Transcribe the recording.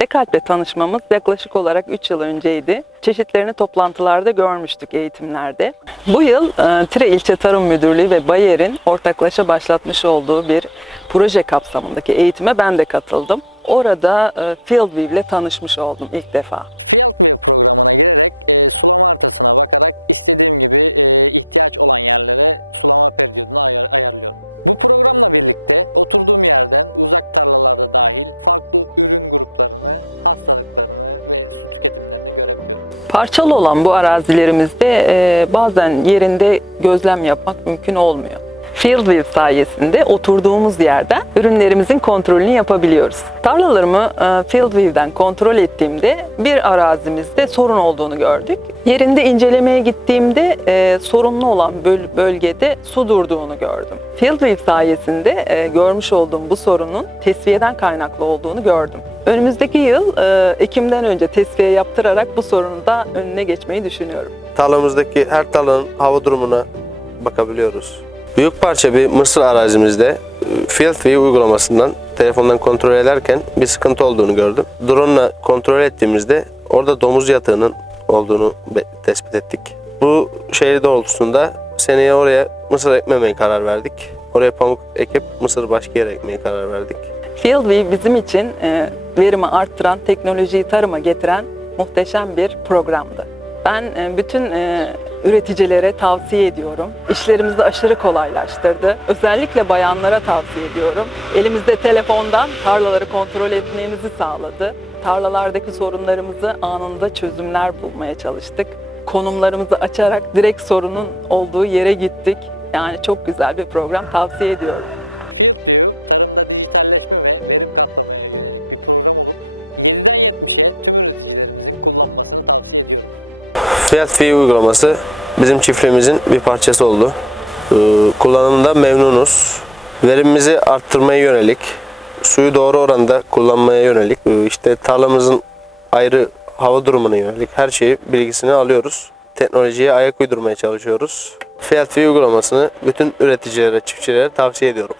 Dekalp'le tanışmamız yaklaşık olarak 3 yıl önceydi. Çeşitlerini toplantılarda görmüştük eğitimlerde. Bu yıl e, Tire İlçe Tarım Müdürlüğü ve Bayer'in ortaklaşa başlatmış olduğu bir proje kapsamındaki eğitime ben de katıldım. Orada e, FieldView ile tanışmış oldum ilk defa. Parçalı olan bu arazilerimizde e, bazen yerinde gözlem yapmak mümkün olmuyor. FieldView sayesinde oturduğumuz yerden ürünlerimizin kontrolünü yapabiliyoruz. Tarlalarımı e, FieldView'den kontrol ettiğimde bir arazimizde sorun olduğunu gördük. Yerinde incelemeye gittiğimde e, sorunlu olan böl- bölgede su durduğunu gördüm. FieldView sayesinde e, görmüş olduğum bu sorunun tesviyeden kaynaklı olduğunu gördüm. Önümüzdeki yıl e, Ekim'den önce tesviye yaptırarak bu sorunu da önüne geçmeyi düşünüyorum. Tarlamızdaki her tarlanın hava durumuna bakabiliyoruz. Büyük parça bir mısır arazimizde e, Field View uygulamasından telefondan kontrol ederken bir sıkıntı olduğunu gördüm. Drone ile kontrol ettiğimizde orada domuz yatağının olduğunu tespit ettik. Bu şey doğrultusunda seneye oraya mısır ekmemeye karar verdik. Oraya pamuk ekip mısır başka yere ekmeye karar verdik. FieldView bizim için e, verimi arttıran, teknolojiyi tarıma getiren muhteşem bir programdı. Ben e, bütün e, üreticilere tavsiye ediyorum. İşlerimizi aşırı kolaylaştırdı. Özellikle bayanlara tavsiye ediyorum. Elimizde telefondan tarlaları kontrol etmemizi sağladı. Tarlalardaki sorunlarımızı anında çözümler bulmaya çalıştık. Konumlarımızı açarak direkt sorunun olduğu yere gittik. Yani çok güzel bir program tavsiye ediyorum. Fiat Fi uygulaması bizim çiftliğimizin bir parçası oldu. Ee, Kullanımında memnunuz. Verimimizi arttırmaya yönelik, suyu doğru oranda kullanmaya yönelik, e, işte tarlamızın ayrı hava durumuna yönelik her şeyi bilgisini alıyoruz. Teknolojiye ayak uydurmaya çalışıyoruz. Fiat Fi uygulamasını bütün üreticilere, çiftçilere tavsiye ediyorum.